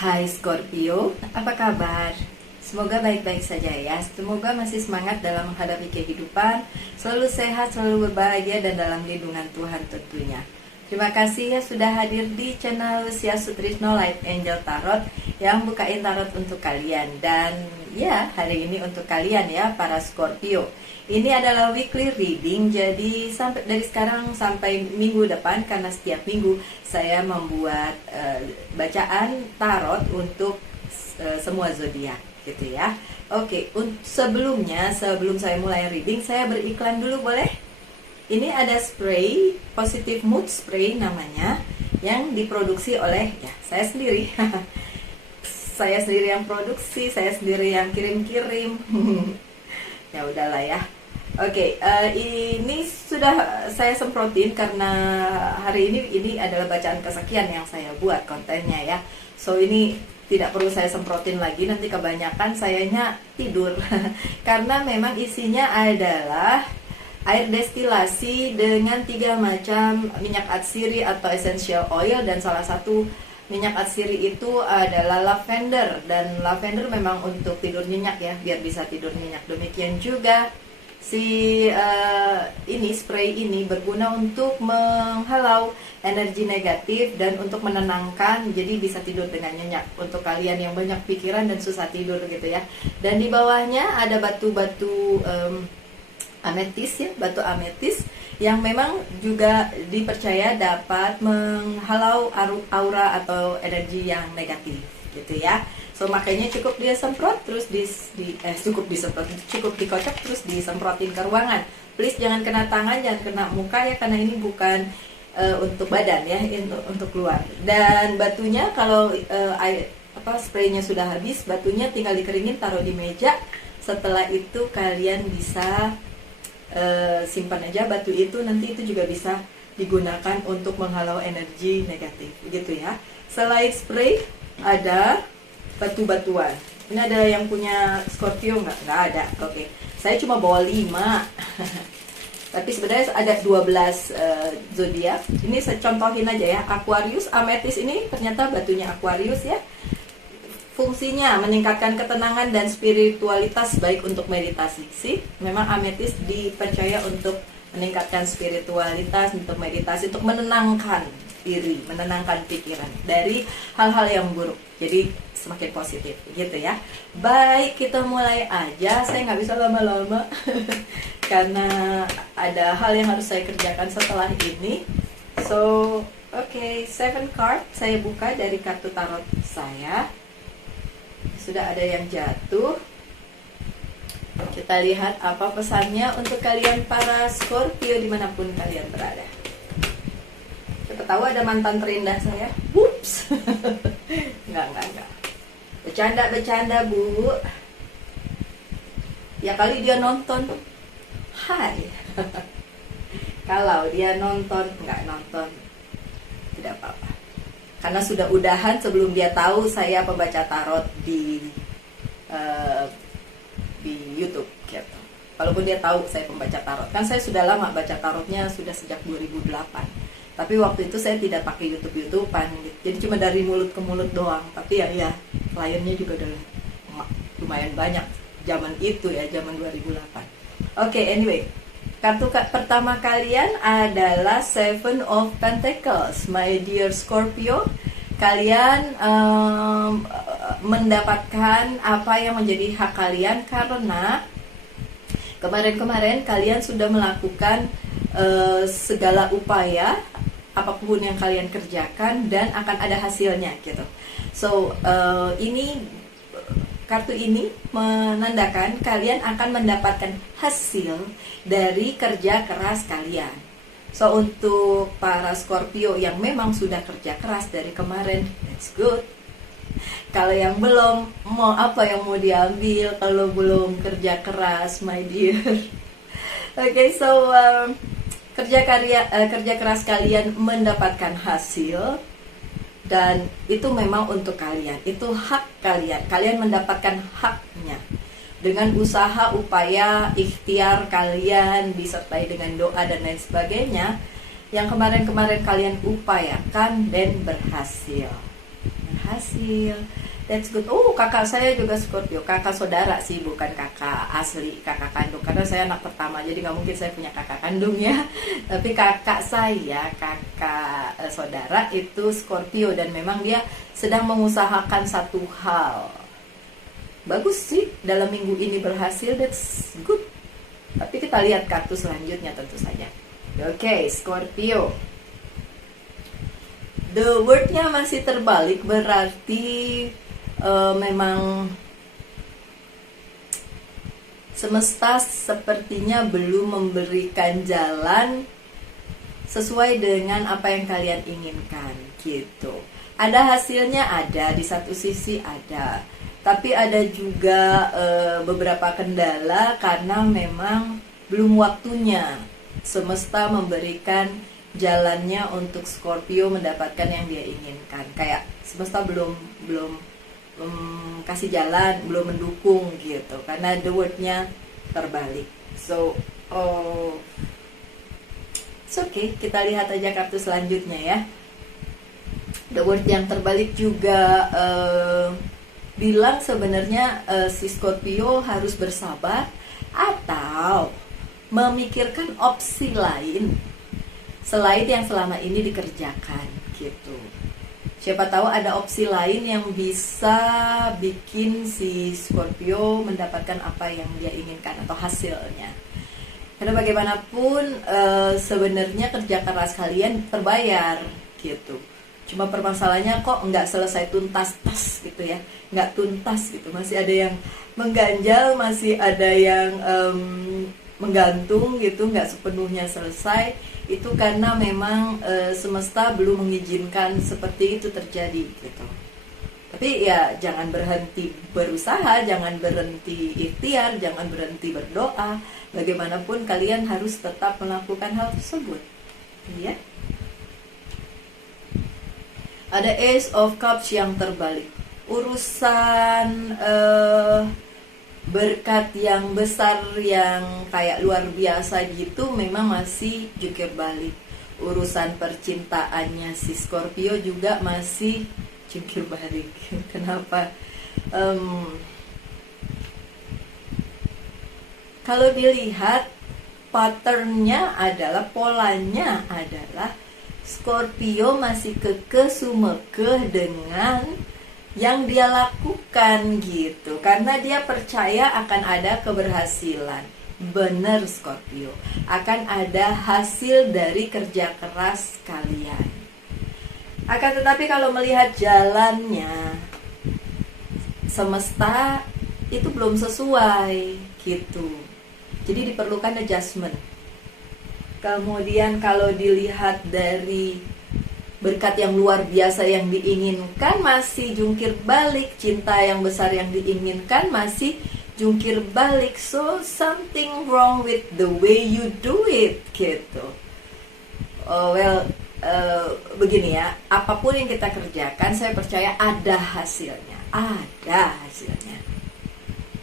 Hai Scorpio, apa kabar? Semoga baik-baik saja ya. Semoga masih semangat dalam menghadapi kehidupan, selalu sehat, selalu berbahagia, dan dalam lindungan Tuhan tentunya. Terima kasih ya sudah hadir di channel Lucia Sutrisno Light Angel Tarot yang bukain tarot untuk kalian. Dan ya, hari ini untuk kalian ya, para Scorpio. Ini adalah weekly reading, jadi sampai dari sekarang sampai minggu depan, karena setiap minggu saya membuat bacaan tarot untuk semua zodiak gitu ya. Oke, sebelum saya mulai reading, saya beriklan dulu boleh? Ini ada spray, Positive Mood Spray namanya, yang diproduksi oleh ya saya sendiri. Saya sendiri yang produksi, saya sendiri yang kirim-kirim. Ya udahlah ya. Oke, ini sudah saya semprotin karena hari ini adalah bacaan kesekian yang saya buat kontennya ya. So ini tidak perlu saya semprotin lagi, nanti kebanyakan sayanya tidur. Karena memang isinya adalah air destilasi dengan 3 macam minyak atsiri atau essential oil, dan salah satu minyak atsiri itu adalah lavender, dan lavender memang untuk tidur nyenyak ya, biar bisa tidur nyenyak. Demikian juga si spray ini berguna untuk menghalau energi negatif dan untuk menenangkan, jadi bisa tidur dengan nyenyak untuk kalian yang banyak pikiran dan susah tidur gitu ya. Dan di bawahnya ada batu-batu ametis ya, batu ametis yang memang juga dipercaya dapat menghalau aura atau energi yang negatif gitu ya. So makanya cukup dia semprot terus cukup dikocok terus disemprotin ke ruangan. Please jangan kena tangan, jangan kena muka ya, karena ini bukan untuk badan ya, untuk keluar. Dan batunya kalau spraynya sudah habis, batunya tinggal dikeringin, taruh di meja. Setelah itu kalian bisa simpan aja batu itu, nanti itu juga bisa digunakan untuk menghalau energi negatif gitu ya. Selain spray ada batu-batuan. Ini ada yang punya Scorpio nggak? Nggak ada. Oke. Saya cuma bawa 5. Tapi sebenarnya ada 12 zodiak. Ini saya contohin aja ya. Aquarius, ametis ini ternyata batunya Aquarius ya. Fungsinya meningkatkan ketenangan dan spiritualitas, baik untuk meditasi. Sih, memang ametis dipercaya untuk meningkatkan spiritualitas, untuk meditasi, untuk menenangkan diri, menenangkan pikiran dari hal-hal yang buruk. Jadi semakin positif gitu ya. Baik, kita mulai aja. Saya nggak bisa lama-lama karena ada hal yang harus saya kerjakan setelah ini. So, oke, 7 card saya buka dari kartu tarot saya. Sudah ada yang jatuh. Kita lihat apa pesannya untuk kalian para Scorpio dimanapun kalian berada. Kita tahu ada mantan terindah saya. Whoops. Enggak. Bercanda Bu. Ya kali dia nonton. Hai. Kalau dia nonton, enggak nonton, tidak apa-apa. Karena sudah udahan sebelum dia tahu saya pembaca tarot di YouTube gitu. Walaupun dia tahu saya pembaca tarot, kan saya sudah lama baca tarotnya, sudah sejak 2008. Tapi waktu itu saya tidak pakai YouTube-YouTubean, jadi cuma dari mulut ke mulut doang. Tapi ya kliennya juga udah lumayan banyak zaman itu ya, zaman 2008. Oke, anyway. Kartu pertama kalian adalah Seven of Pentacles. My dear Scorpio, kalian mendapatkan apa yang menjadi hak kalian, karena kemarin-kemarin kalian sudah melakukan segala upaya, apapun yang kalian kerjakan, dan akan ada hasilnya gitu. So kartu ini menandakan kalian akan mendapatkan hasil dari kerja keras kalian. So untuk para Scorpio yang memang sudah kerja keras dari kemarin, that's good. Kalau yang belum, apa yang mau diambil kalau belum kerja keras, my dear. Okay, so kerja keras kalian mendapatkan hasil. Dan itu memang untuk kalian, itu hak kalian. Kalian mendapatkan haknya dengan usaha, upaya, ikhtiar kalian, disertai dengan doa dan lain sebagainya yang kemarin-kemarin kalian upayakan dan berhasil. berhasil. That's good. Oh, kakak saya juga Scorpio. Kakak saudara sih, bukan kakak asli, kakak kandung. Karena saya anak pertama, jadi nggak mungkin saya punya kakak kandung ya. Tapi kakak saya, kakak saudara itu Scorpio. Dan memang dia sedang mengusahakan satu hal. Bagus sih, dalam minggu ini berhasil, that's good. Tapi kita lihat kartu selanjutnya tentu saja. Oke, Scorpio. The word-nya masih terbalik, berarti memang semesta sepertinya belum memberikan jalan sesuai dengan apa yang kalian inginkan gitu. Ada hasilnya, ada di satu sisi ada, tapi ada juga beberapa kendala karena memang belum waktunya semesta memberikan jalannya untuk Scorpio mendapatkan yang dia inginkan. Kayak semesta belum kasih jalan, belum mendukung gitu, karena the word-nya terbalik. So, it's okay, kita lihat aja kartu selanjutnya ya. The word yang terbalik juga bilang sebenarnya si Scorpio harus bersabar atau memikirkan opsi lain selain yang selama ini dikerjakan gitu. Siapa tahu ada opsi lain yang bisa bikin si Scorpio mendapatkan apa yang dia inginkan atau hasilnya. Karena bagaimanapun sebenarnya kerja keras kalian terbayar gitu. Cuma permasalahannya kok nggak selesai tuntas gitu ya, nggak tuntas gitu. Masih ada yang mengganjal, masih ada yang menggantung gitu, nggak sepenuhnya selesai. Itu karena memang semesta belum mengizinkan seperti itu terjadi gitu. Tapi ya jangan berhenti berusaha, jangan berhenti ikhtiar, jangan berhenti berdoa. Bagaimanapun kalian harus tetap melakukan hal tersebut. Ya. Ada Ace of Cups yang terbalik. Urusan berkat yang besar yang kayak luar biasa gitu memang masih jungkir balik. Urusan percintaannya si Scorpio juga masih jungkir balik. Kenapa? Kalau dilihat patternnya adalah, polanya adalah Scorpio masih kekeh sumekeh dengan yang dia lakukan gitu, karena dia percaya akan ada keberhasilan. Bener Scorpio, akan ada hasil dari kerja keras kalian. Akan tetapi kalau melihat jalannya semesta itu belum sesuai gitu, jadi diperlukan adjustment. Kemudian kalau dilihat dari berkat yang luar biasa yang diinginkan masih jungkir balik, cinta yang besar yang diinginkan masih jungkir balik. So something wrong with the way you do it gitu. Begini ya, apapun yang kita kerjakan saya percaya ada hasilnya, ada hasilnya.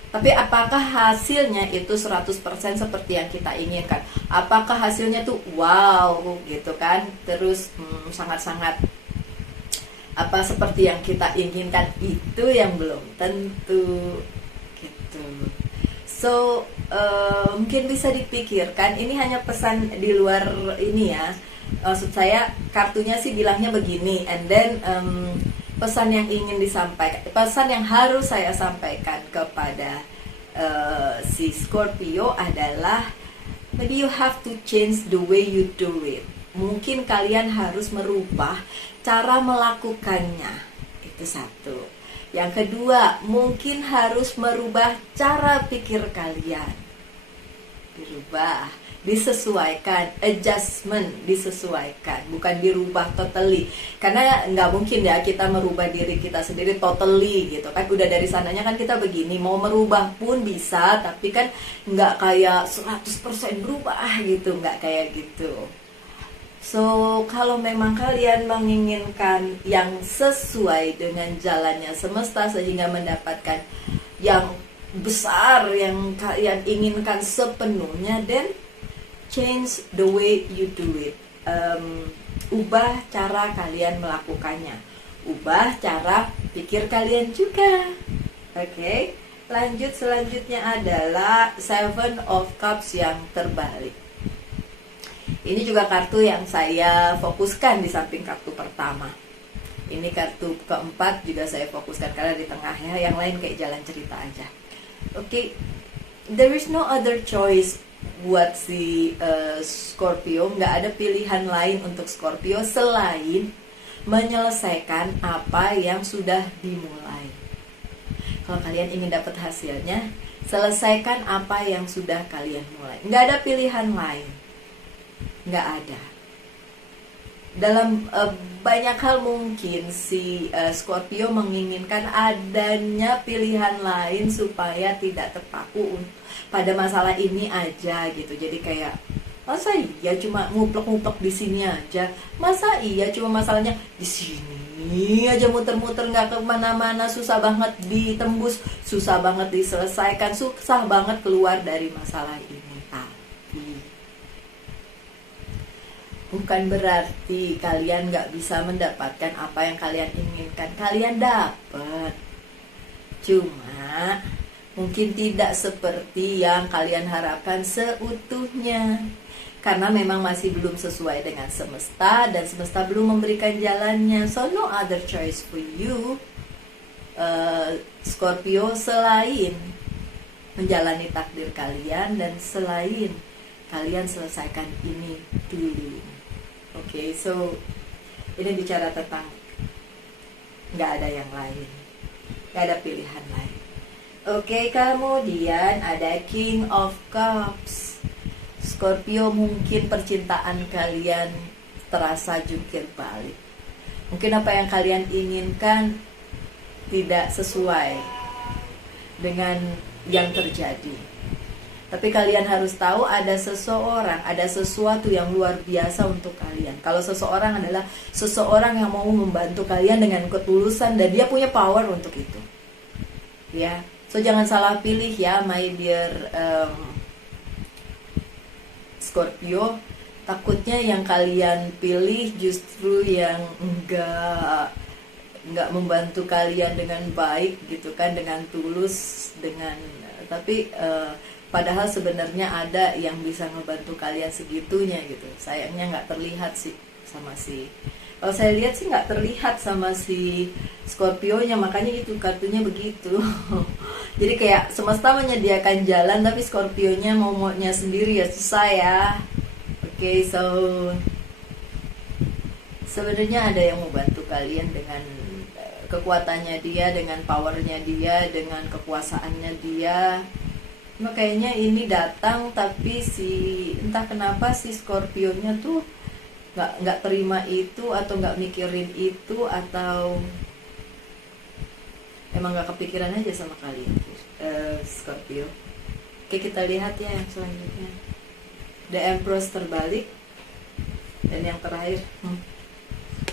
Tapi apakah hasilnya itu 100% seperti yang kita inginkan? Apakah hasilnya tuh wow gitu kan? Terus sangat-sangat apa seperti yang kita inginkan? Itu yang belum tentu gitu. So mungkin bisa dipikirkan. Ini hanya pesan di luar ini ya. Maksud saya kartunya sih bilangnya begini, and then pesan yang ingin disampaikan, pesan yang harus saya sampaikan kepada si Scorpio adalah maybe you have to change the way you do it. Mungkin kalian harus merubah cara melakukannya. Itu satu. Yang kedua, mungkin harus merubah cara pikir kalian. Dirubah, disesuaikan, adjustment, disesuaikan, bukan dirubah totally. Karena nggak mungkin ya kita merubah diri kita sendiri totally gitu kan. Udah dari sananya kan kita begini, mau merubah pun bisa, tapi kan nggak kayak 100% berubah gitu, nggak kayak gitu. So kalau memang kalian menginginkan yang sesuai dengan jalannya semesta sehingga mendapatkan yang besar yang kalian inginkan sepenuhnya, then change the way you do it. Ubah cara kalian melakukannya, ubah cara pikir kalian juga. Oke, lanjut selanjutnya adalah Seven of Cups yang terbalik. Ini juga kartu yang saya fokuskan di samping kartu pertama. Ini kartu keempat juga saya fokuskan karena di tengahnya, yang lain kayak jalan cerita aja. Oke, there is no other choice buat si Scorpio. Nggak ada pilihan lain untuk Scorpio selain menyelesaikan apa yang sudah dimulai. Kalau kalian ingin dapat hasilnya, selesaikan apa yang sudah kalian mulai. Nggak ada pilihan lain. Nggak ada. Dalam banyak hal mungkin si Scorpio menginginkan adanya pilihan lain supaya tidak terpaku pada masalah ini aja gitu. Jadi kayak, masa iya cuma nguplek-nguplek di sini aja? Masa iya cuma masalahnya di sini aja muter-muter, nggak kemana-mana, susah banget ditembus, susah banget diselesaikan, susah banget keluar dari masalah ini. Tapi bukan berarti kalian nggak bisa mendapatkan apa yang kalian inginkan. Kalian dapat, cuma mungkin tidak seperti yang kalian harapkan seutuhnya, karena memang masih belum sesuai dengan semesta, dan semesta belum memberikan jalannya. So no other choice for you, Scorpio, selain menjalani takdir kalian dan selain kalian selesaikan ini dulu. Oke, so ini bicara tentang nggak ada yang lain, nggak ada pilihan lain. Oke, kemudian ada King of Cups. Scorpio, mungkin percintaan kalian terasa jungkir balik. Mungkin apa yang kalian inginkan tidak sesuai dengan yang terjadi. Tapi kalian harus tahu ada seseorang, ada sesuatu yang luar biasa untuk kalian. Kalau seseorang adalah seseorang yang mau membantu kalian dengan ketulusan, dan dia punya power untuk itu. Ya, so jangan salah pilih ya, my dear Scorpio. Takutnya yang kalian pilih justru yang enggak membantu kalian dengan baik gitu kan, dengan tulus, tapi padahal sebenarnya ada yang bisa ngebantu kalian segitunya gitu. Sayangnya nggak terlihat sih sama si, kalau saya lihat sih nggak terlihat sama si Scorpio-nya, makanya itu kartunya begitu. Jadi kayak semesta menyediakan jalan, tapi Scorpio-nya maunya sendiri, ya susah ya. Oke, so sebenarnya ada yang mau bantu kalian dengan kekuatannya dia, dengan powernya dia, dengan kekuasaannya dia. Nah, kayaknya ini datang, tapi entah kenapa si Scorpio-nya tuh nggak terima itu, atau nggak mikirin itu, atau emang nggak kepikiran aja sama kalian, Scorpio. Oke, kita lihat ya yang selanjutnya. The Empress terbalik, dan yang terakhir,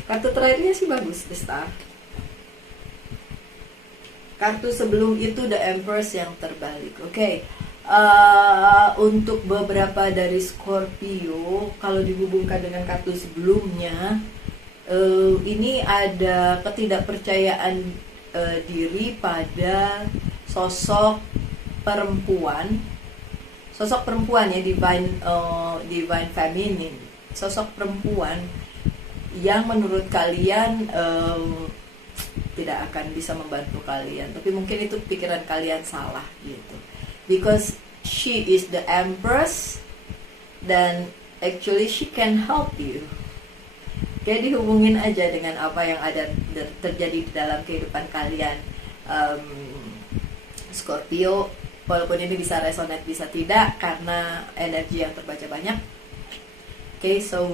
kartu terakhirnya sih bagus, The Star. Kartu sebelum itu The Empress yang terbalik. Oke. Untuk beberapa dari Scorpio, kalau dihubungkan dengan kartu sebelumnya, ini ada ketidakpercayaan diri pada sosok perempuan. Sosok perempuan ya, divine feminine. Sosok perempuan yang menurut kalian tidak akan bisa membantu kalian, tapi mungkin itu pikiran kalian salah gitu, because she is the Empress, dan actually she can help you. Kayak dihubungin aja dengan apa yang ada terjadi di dalam kehidupan kalian, Scorpio, walaupun ini bisa resonate bisa tidak karena energi yang terbaca banyak. Okay, so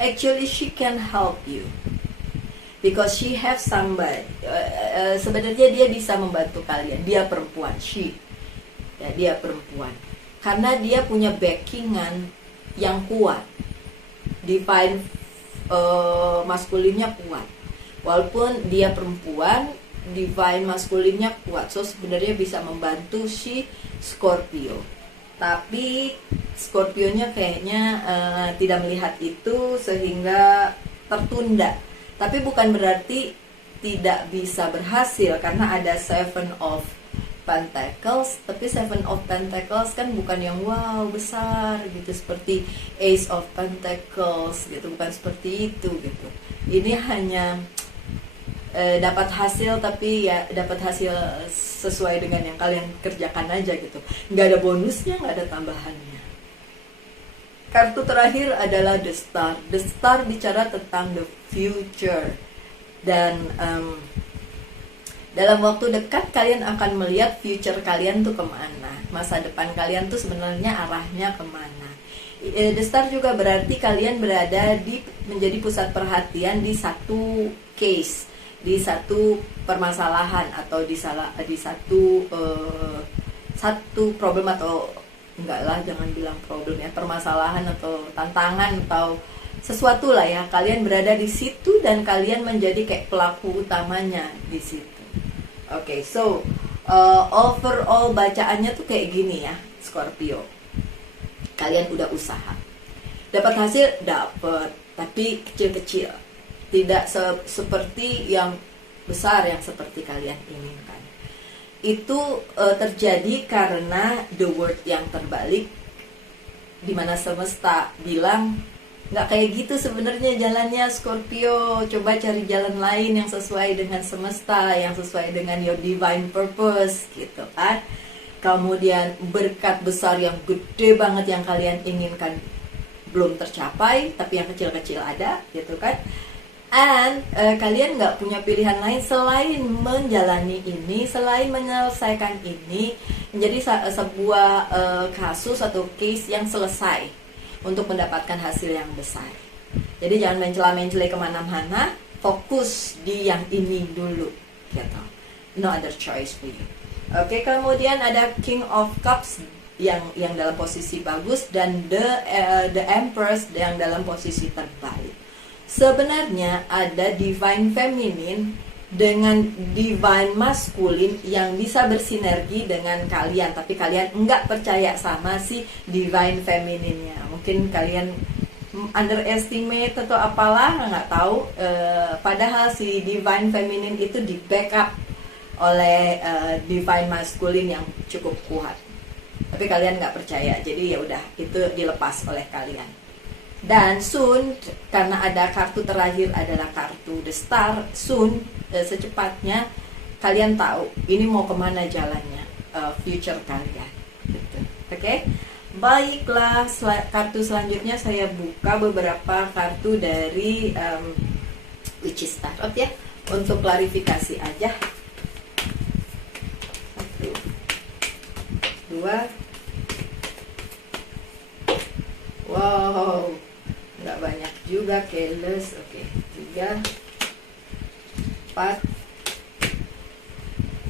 actually she can help you because she have somebody. Sebenarnya dia bisa membantu kalian. Dia perempuan, dia perempuan. Karena dia punya backingan yang kuat. Divine maskulinnya kuat. Walaupun dia perempuan, divine maskulinnya kuat. So sebenarnya bisa membantu si Scorpio. Tapi Scorpio-nya kayaknya tidak melihat itu, sehingga tertunda. Tapi bukan berarti tidak bisa berhasil, karena ada Seven of Pentacles. Tapi Seven of Pentacles kan bukan yang wow besar gitu seperti Ace of Pentacles gitu, bukan seperti itu gitu. Ini hanya dapat hasil, tapi ya dapat hasil sesuai dengan yang kalian kerjakan aja gitu. Nggak ada bonusnya, nggak ada tambahannya. Kartu terakhir adalah The Star. The Star bicara tentang the future. Dan dalam waktu dekat kalian akan melihat future kalian tuh kemana. Masa depan kalian tuh sebenarnya arahnya kemana. The Star juga berarti kalian berada menjadi pusat perhatian di satu case, di satu permasalahan, atau di satu problem, atau enggak lah, jangan bilang problem ya, permasalahan atau tantangan atau sesuatu lah ya. Kalian berada di situ dan kalian menjadi kayak pelaku utamanya di situ. Oke, so overall bacaannya tuh kayak gini ya, Scorpio. Kalian udah usaha, dapat hasil, dapat, tapi kecil-kecil, tidak seperti yang besar yang seperti kalian inginkan. Itu terjadi karena the world yang terbalik, dimana semesta bilang nggak kayak gitu sebenarnya jalannya, Scorpio. Coba cari jalan lain yang sesuai dengan semesta, yang sesuai dengan your divine purpose gitu kan. Kemudian berkat besar yang gede banget yang kalian inginkan belum tercapai, tapi yang kecil-kecil ada gitu kan. And kalian nggak punya pilihan lain selain menjalani ini, selain menyelesaikan ini menjadi sebuah kasus atau case yang selesai untuk mendapatkan hasil yang besar. Jadi jangan mencela-mencela kemana-mana, fokus di yang ini dulu gitu. No other choice for you. Oke, kemudian ada King of Cups yang dalam posisi bagus, dan the Empress yang dalam posisi terbalik. Sebenarnya ada Divine Feminine dengan Divine Masculine yang bisa bersinergi dengan kalian, tapi kalian nggak percaya sama si Divine Feminine-nya. Mungkin kalian underestimate atau apalah, nggak tahu. Padahal si Divine Feminine itu di backup oleh Divine Masculine yang cukup kuat. Tapi kalian nggak percaya, jadi ya udah, itu dilepas oleh kalian. Dan soon, karena ada kartu terakhir adalah kartu The Star, soon, secepatnya kalian tahu ini mau kemana jalannya, future kalian gitu. Oke? Baiklah, kartu selanjutnya saya buka beberapa kartu dari Witches Tarot ya, untuk klarifikasi aja. 1, 2, wow, nggak banyak juga, careless. Oke, 3, 4,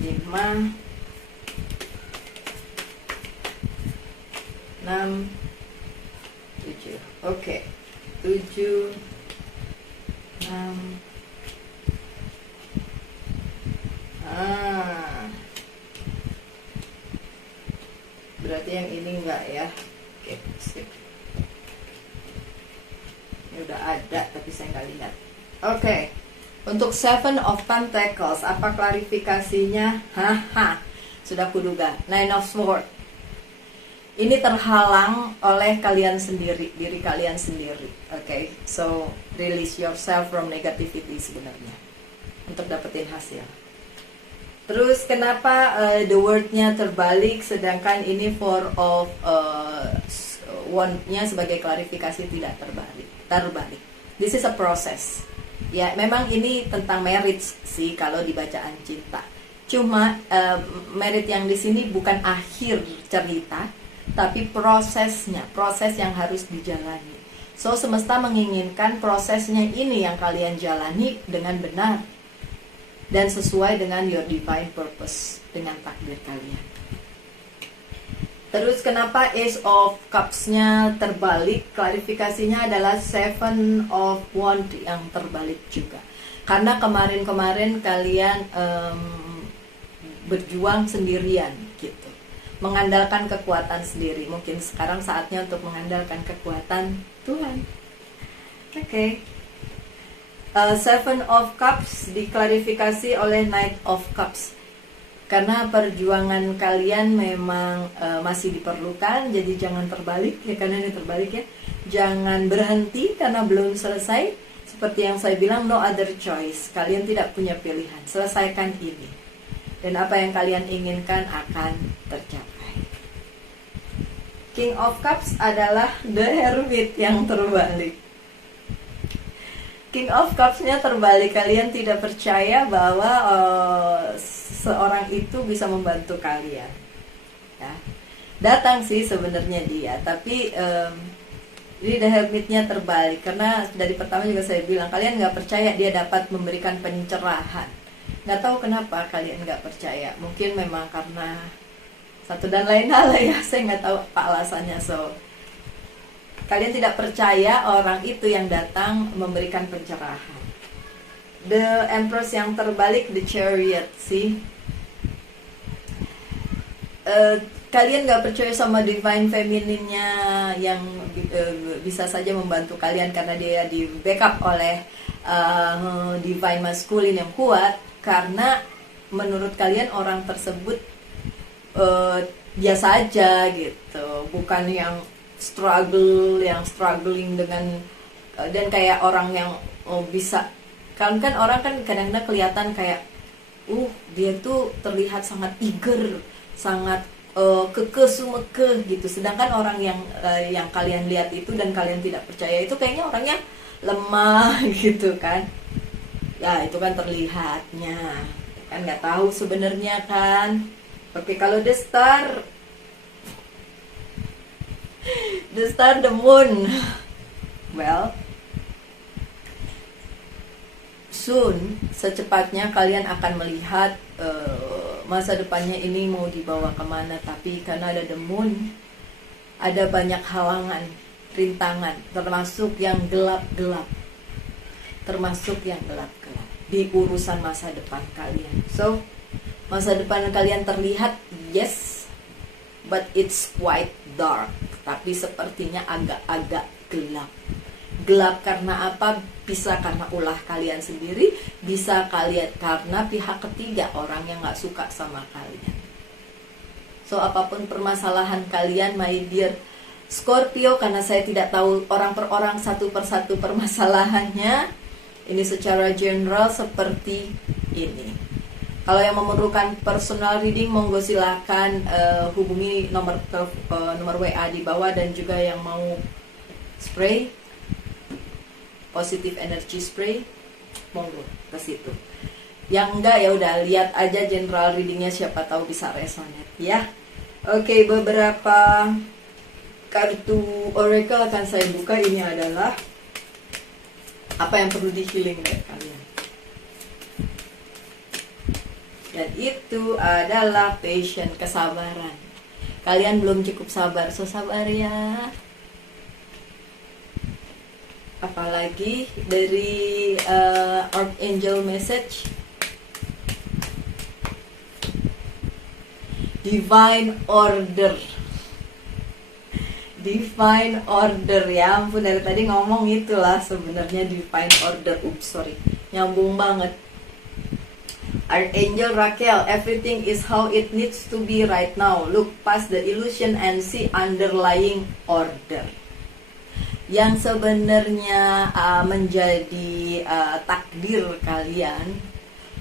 5, 6, 7. Oke, 7, 6. Berarti yang ini enggak ya. Oke, skip. Ini udah ada tapi saya nggak lihat. Oke, untuk Seven of Pentacles, apa klarifikasinya? Sudah kuduga. Nine of Swords. Ini terhalang oleh kalian sendiri, diri kalian sendiri. Oke, so release yourself from negativity sebenarnya untuk dapetin hasil. Terus kenapa the word-nya terbalik, sedangkan ini Four of Wand-nya sebagai klarifikasi tidak terbalik. This is a process. Ya, memang ini tentang marriage sih kalau di bacaan cinta. Cuma marriage yang di sini bukan akhir cerita, tapi prosesnya, proses yang harus dijalani. So semesta menginginkan prosesnya ini yang kalian jalani dengan benar dan sesuai dengan your divine purpose, dengan takdir kalian. Terus kenapa Ace of Cups-nya terbalik? Klarifikasinya adalah Seven of Wands yang terbalik juga. Karena kemarin-kemarin kalian berjuang sendirian gitu, mengandalkan kekuatan sendiri. Mungkin sekarang saatnya untuk mengandalkan kekuatan Tuhan. Oke. Seven of Cups diklarifikasi oleh Knight of Cups. Karena perjuangan kalian memang masih diperlukan, jadi jangan terbalik ya, karena ini terbalik ya. Jangan berhenti karena belum selesai. Seperti yang saya bilang, no other choice. Kalian tidak punya pilihan. Selesaikan ini. Dan apa yang kalian inginkan akan tercapai. King of Cups adalah The Hermit yang terbalik. King of Cups-nya terbalik. Kalian tidak percaya bahwa seorang itu bisa membantu kalian. Ya. Datang sih sebenarnya dia, tapi ini The Hermit-nya terbalik. Karena dari pertama juga saya bilang, kalian nggak percaya dia dapat memberikan pencerahan. Nggak tahu kenapa kalian nggak percaya. Mungkin memang karena satu dan lain hal ya. Saya nggak tahu apa alasannya. So, kalian tidak percaya orang itu yang datang memberikan pencerahan. The Empress yang terbalik, The Chariot sih. Kalian gak percaya sama Divine Feminine-nya yang bisa saja membantu kalian karena dia di backup oleh Divine Masculine yang kuat. Karena menurut kalian orang tersebut biasa aja gitu, bukan yang struggling dengan dan kayak orang yang bisa kan orang kan kadang-kadang kelihatan kayak dia tuh terlihat sangat eager, sangat kekeh sumekeh gitu, sedangkan orang yang kalian lihat itu dan kalian tidak percaya itu kayaknya orangnya lemah gitu kan ya, itu kan terlihatnya kan, nggak tahu sebenarnya kan. Oke, kalau The Star, the Moon. Well, soon, secepatnya kalian akan melihat masa depannya ini mau dibawa kemana. Tapi karena ada The Moon, ada banyak halangan, rintangan, termasuk yang gelap-gelap. Di urusan masa depan kalian. So, masa depan kalian terlihat, yes, but it's quite dark. Tapi sepertinya agak-agak gelap. Gelap karena apa? Bisa karena ulah kalian sendiri, bisa kalian karena pihak ketiga, orang yang gak suka sama kalian. So, apapun permasalahan kalian, my dear Scorpio, karena saya tidak tahu orang per orang, satu persatu permasalahannya, ini secara general seperti ini. Kalau yang memerlukan personal reading, monggo silakan hubungi nomor WA di bawah, dan juga yang mau spray positive energy spray, monggo ke situ. Yang enggak ya udah lihat aja general readingnya, siapa tahu bisa resonate ya. Oke, beberapa kartu oracle akan saya buka. Ini adalah apa yang perlu di healing dari kalian. Dan itu adalah patience, kesabaran. Kalian belum cukup sabar, so sabar ya. Apalagi dari Archangel message, Divine Order. Divine Order, ya ampun, dari tadi ngomong itulah sebenarnya Divine Order. Sorry, nyambung banget. Archangel Raquel, everything is how it needs to be right now. Look past the illusion and see underlying order. Yang sebenarnya menjadi takdir kalian,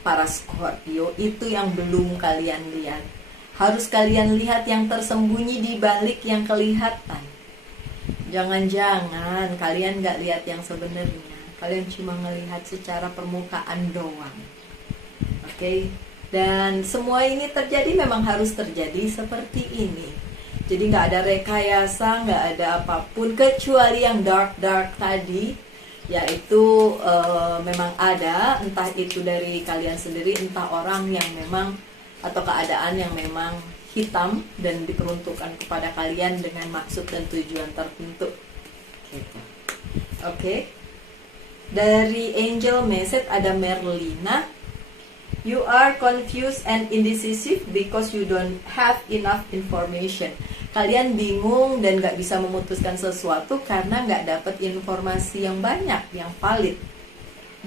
para Scorpio, itu yang belum kalian lihat. Harus kalian lihat yang tersembunyi di balik yang kelihatan. Jangan-jangan kalian gak lihat yang sebenarnya. Kalian cuma melihat secara permukaan doang. Oke? Dan semua ini terjadi memang harus terjadi seperti ini. Jadi gak ada rekayasa, gak ada apapun kecuali yang dark tadi, yaitu memang ada, entah itu dari kalian sendiri, entah orang yang memang, atau keadaan yang memang hitam dan diperuntukkan kepada kalian dengan maksud dan tujuan tertentu. Gitu. Oke. Dari Angel Message ada Merlina. You are confused and indecisive because you don't have enough information. Kalian bingung dan gak bisa memutuskan sesuatu karena gak dapat informasi yang banyak, yang valid.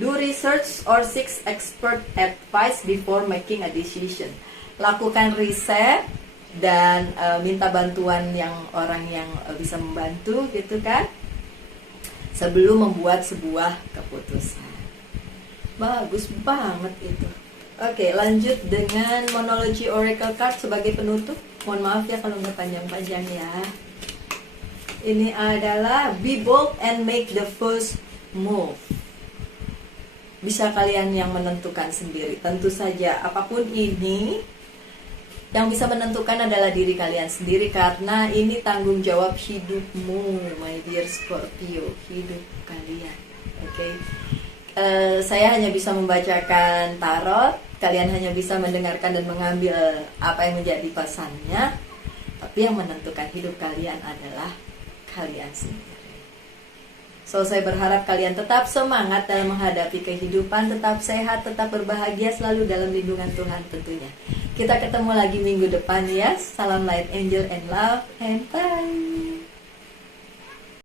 Do research or seek expert advice before making a decision. Lakukan riset dan minta bantuan orang yang bisa membantu gitu kan, sebelum membuat sebuah keputusan. Bagus banget itu. Oke, lanjut dengan monologi oracle card sebagai penutup. Mohon maaf ya kalau nggak panjang-panjang ya. Ini adalah be bold and make the first move. Bisa kalian yang menentukan sendiri. Tentu saja apapun ini, yang bisa menentukan adalah diri kalian sendiri, karena ini tanggung jawab hidupmu, my dear Scorpio, hidup kalian. Oke. Saya hanya bisa membacakan tarot, kalian hanya bisa mendengarkan dan mengambil apa yang menjadi pesannya, tapi yang menentukan hidup kalian adalah kalian sendiri. So, saya berharap kalian tetap semangat dalam menghadapi kehidupan, tetap sehat, tetap berbahagia, selalu dalam lindungan Tuhan tentunya. Kita ketemu lagi minggu depan ya. Salam light, angel, and love, and bye.